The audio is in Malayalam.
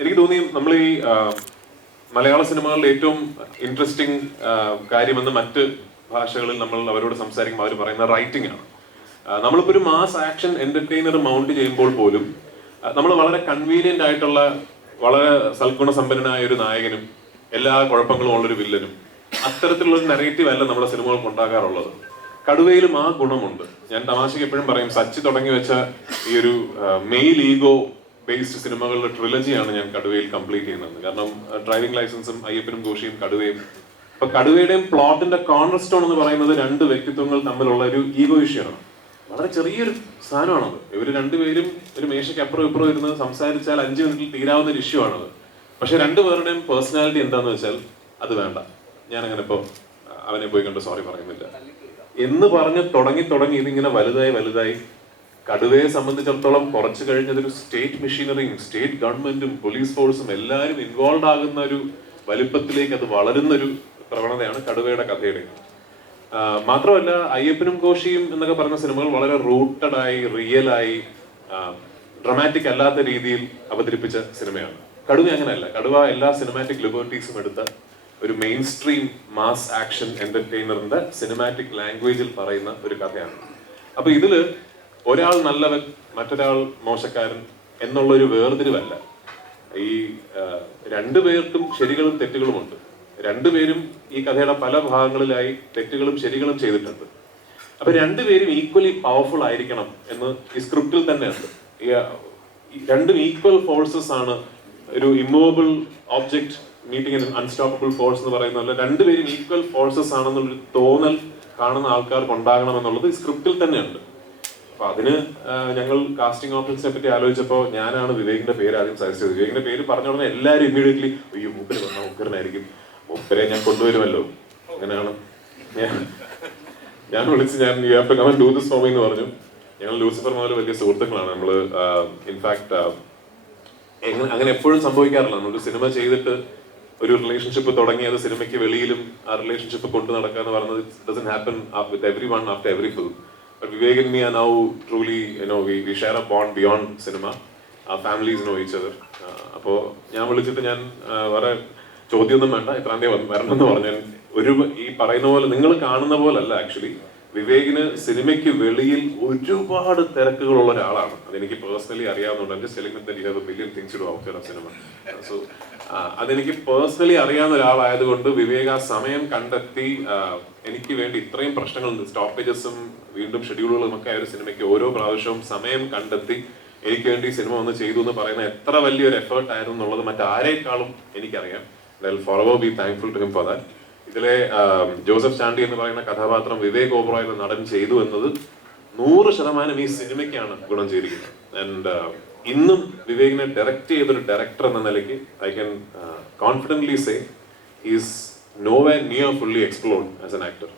എനിക്ക് തോന്നി നമ്മൾ ഈ മലയാള സിനിമകളിൽ ഏറ്റവും ഇൻട്രസ്റ്റിംഗ് കാര്യമെന്ന് മറ്റ് ഭാഷകളിൽ നമ്മൾ അവരോട് സംസാരിക്കുമ്പോൾ അവർ പറയുന്ന റൈറ്റിംഗ് ആണ്. നമ്മളിപ്പോൾ നമ്മളിപ്പോ ഒരു മാസ് ആക്ഷൻ എന്റർടൈനർ മൗണ്ട് ചെയ്യുമ്പോൾ പോലും നമ്മൾ വളരെ കൺവീനിയന്റ് ആയിട്ടുള്ള വളരെ സൽഗുണ സമ്പന്നനായ ഒരു നായകനും എല്ലാ കുഴപ്പങ്ങളും ഉള്ളൊരു വില്ലനും അത്തരത്തിലുള്ള ഒരു നെറേറ്റീവ് അല്ല നമ്മുടെ സിനിമകൾക്ക് ഉണ്ടാകാറുള്ളത്. കടുവയിലും ആ ഗുണമുണ്ട്. ഞാൻ തമാശയ്ക്ക് എപ്പോഴും പറയും സച്ചി തുടങ്ങി വെച്ച ഈ ഒരു മെയിൽ ഈഗോ ബേസ്ഡ് സിനിമകളുടെ ട്രിലജിയാണ് ഞാൻ കടുവയിൽ കംപ്ലീറ്റ് ചെയ്യുന്നത്. കാരണം ഡ്രൈവിംഗ് ലൈസൻസും അയ്യപ്പനും ഘോഷിയും കടുവയും. അപ്പൊ കടുവയുടെയും പ്ലോട്ടിന്റെ കോർണർ സ്റ്റോൺ എന്ന് പറയുന്നത് രണ്ട് വ്യക്തിത്വങ്ങൾ തമ്മിലുള്ള ഒരു ഈഗോ ഇഷ്യൂ വളരെ ചെറിയൊരു സാധനമാണത്. ഇവർ രണ്ടുപേരും ഒരു മേശയ്ക്ക് അപ്പുറം ഇപ്പുറം ഇരുന്ന് സംസാരിച്ചാൽ അഞ്ച് മിനിറ്റിൽ തീരാവുന്ന ഒരു ഇഷ്യൂ ആണത്. പക്ഷെ രണ്ടുപേരുടെയും പേഴ്സണാലിറ്റി എന്താന്ന് വെച്ചാൽ അത് വേണ്ട. ഞാൻ അങ്ങനെ ഇപ്പോ അവനെ പോയി കണ്ട് സോറി പറയുന്നില്ല. എന്ന് പറഞ്ഞ് തുടങ്ങി തുടങ്ങി ഇതിങ്ങനെ വലുതായി വലുതായി കടുവയെ സംബന്ധിച്ചിടത്തോളം കുറച്ച് കഴിഞ്ഞതൊരു സ്റ്റേറ്റ് മെഷീനറിയും സ്റ്റേറ്റ് ഗവൺമെന്റും പോലീസ് ഫോഴ്സും എല്ലാവരും ഇൻവോൾവ് ആകുന്ന ഒരു വലിപ്പത്തിലേക്ക് അത് വളരുന്ന ഒരു പ്രവണതയാണ് കടുവയുടെ കഥയുടെ. മാത്രമല്ല അയ്യപ്പനും കോശിയും എന്നൊക്കെ പറഞ്ഞ സിനിമകൾ വളരെ റൂട്ടഡായി റിയലായി ഡ്രമാറ്റിക് അല്ലാത്ത രീതിയിൽ അവതരിപ്പിച്ച സിനിമയാണ്. കടുവ അങ്ങനെയല്ല. കടുവ എല്ലാ സിനിമാറ്റിക് ലിബർട്ടീസും എടുത്ത ഒരു മെയിൻ സ്ട്രീം മാസ് ആക്ഷൻ എന്റർടൈനറിന്റെ സിനിമാറ്റിക് ലാംഗ്വേജിൽ പറയുന്ന ഒരു കഥയാണ്. അപ്പൊ ഇതിൽ ഒരാൾ നല്ലവൻ മറ്റൊരാൾ മോശക്കാരൻ എന്നുള്ള ഒരു വേർതിരിവല്ല. ഈ രണ്ടുപേർക്കും ശരികളും തെറ്റുകളുമുണ്ട്. രണ്ടുപേരും ഈ കഥയുടെ പല ഭാഗങ്ങളിലായി തെറ്റുകളും ശരികളും ചെയ്തിട്ടുണ്ട്. അപ്പൊ രണ്ടുപേരും ഈക്വലി പവർഫുൾ ആയിരിക്കണം എന്ന് ഈ സ്ക്രിപ്റ്റിൽ തന്നെ ഉണ്ട് രണ്ടും ഈക്വൽ ഫോഴ്സസ് ആണ്. ഒരു immovable object meeting unstoppable force എന്ന് പറയുന്ന രണ്ടുപേരും ഈക്വൽ ഫോഴ്സസ് ആണെന്നുള്ളൊരു തോന്നൽ കാണുന്ന ആൾക്കാർക്ക് ഉണ്ടാകണം എന്നുള്ളത് സ്ക്രിപ്റ്റിൽ തന്നെയുണ്ട്. അപ്പൊ അതിന് ഞങ്ങൾ കാസ്റ്റിംഗ് ഓപ്ഷൻസിനെ പറ്റി ആലോചിച്ചപ്പോൾ ഞാനാണ് വിവേകിന്റെ പേര് ആദ്യം സജസ്റ്റ് ചെയ്തത്. വിവേകിന്റെ പേര് പറഞ്ഞ ഉടനെ എല്ലാവരും ഇമ്മീഡിയറ്റ്ലി അയ്യോ മൂപ്പര് വന്നാൽ മൂപ്പരനായിരിക്കും മൂപ്പരെ ഞാൻ കൊണ്ടുവരുമല്ലോ. അങ്ങനെയാണ്. ഞാൻ വിളിച്ച് ഞാൻ യു ഹാവ് ടു എന്ന് പറഞ്ഞു. ഞങ്ങൾ ലൂസിഫർ മുതൽ വലിയ സുഹൃത്തുക്കളാണ്. നമ്മൾ ഇൻഫാക്ട് അങ്ങനെ എപ്പോഴും സംഭവിക്കാറില്ല. നമ്മളൊരു സിനിമ ചെയ്തിട്ട് ഒരു റിലേഷൻഷിപ്പ് തുടങ്ങി അത് സിനിമയ്ക്ക് വെളിയിലും ആ റിലേഷൻഷിപ്പ് കൊണ്ടു നടക്കുക എന്ന് പറയുന്നത് doesn't happen with every one after every film but Vivek and me are now truly you know we we share a bond beyond cinema. Our families know each other. അപ്പോൾ ഞാൻ വിളിച്ചിട്ട് ഞാൻ വേറെ ചോദ്യമൊന്നും വേണ്ട ഇത്രാം തീയതി വരണം എന്ന് പറഞ്ഞു. ഒരു ഈ പറയുന്ന പോലെ നിങ്ങൾ കാണുന്ന പോലല്ല ആക്ച്വലി. വിവേകിന് സിനിമയ്ക്ക് വെളിയിൽ ഒരുപാട് തിരക്കുകളുള്ള ഒരാളാണ്. അതെനിക്ക് പേഴ്സണലി അറിയാവുന്നതുകൊണ്ട് എന്റെ selling you have things to cinema. So അതെനിക്ക് പേഴ്സണലി അറിയാവുന്ന ഒരാളായതുകൊണ്ട് വിവേക ആ സമയം കണ്ടെത്തി എനിക്ക് വേണ്ടി ഇത്രയും പ്രശ്നങ്ങൾ സ്റ്റോപ്പേജസും വീണ്ടും ഷെഡ്യൂളുകളും ഒക്കെ ആയ ഒരു സിനിമയ്ക്ക് ഓരോ പ്രാവശ്യവും സമയം കണ്ടെത്തി എനിക്ക് വേണ്ടി സിനിമ ഒന്ന് ചെയ്തു എന്ന് പറയുന്ന എത്ര വലിയൊരു എഫേർട്ട് ആയിരുന്നു എന്നുള്ളത് മറ്റാരേക്കാളും എനിക്കറിയാം. For be thankful to him for that ഇതിലെ ജോസഫ് ചാണ്ടി എന്ന് പറയുന്ന കഥാപാത്രം വിവേക് ഓബ്രോയ് എന്ന നടൻ ചെയ്തു എന്നത് നൂറ് ശതമാനം ഈ സിനിമയ്ക്കാണ് ഗുണം ചെയ്തിരിക്കുന്നത്. ആൻഡ് ഇന്നും വിവേകിനെ ഡയറക്റ്റ് ചെയ്തൊരു ഡയറക്ടർ എന്ന നിലയ്ക്ക് I can confidently say is no way near fully explored as an actor